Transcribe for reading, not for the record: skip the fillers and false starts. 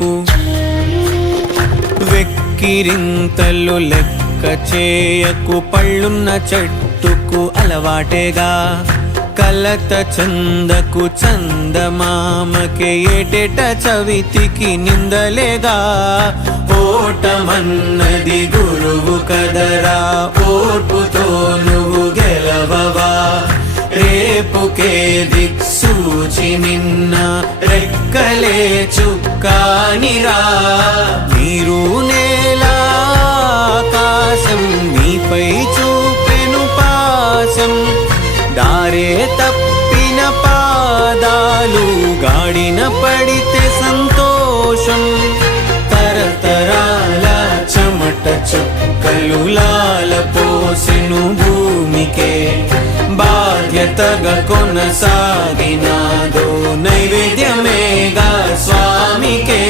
నీకు వెక్కిరింతలు లెక్క చేయకు పళ్ళున్న చెట్టుకు అలవాటేగా కలత చందకు చందమామకే ఏటేట చవితికి నిందలేగా ఓటమన్నది గురువు కదరా ఓర్పుతో నువ్వు గెలవవా రేపుకే దిక్సూచి నిన్న రెక్కలే చుక్కానిరా నీరు నేల ఆకాశం నీపై చూపెను పాశం దారే తప్పిన పాదాలు గాడిన పడితే సంతోషం తరతరాల చెమట చుక్కలు లాల పోసెను భూమికే బాధ్యతగా కొనసాగినాదో నైవేద్యమేగా స్వామికే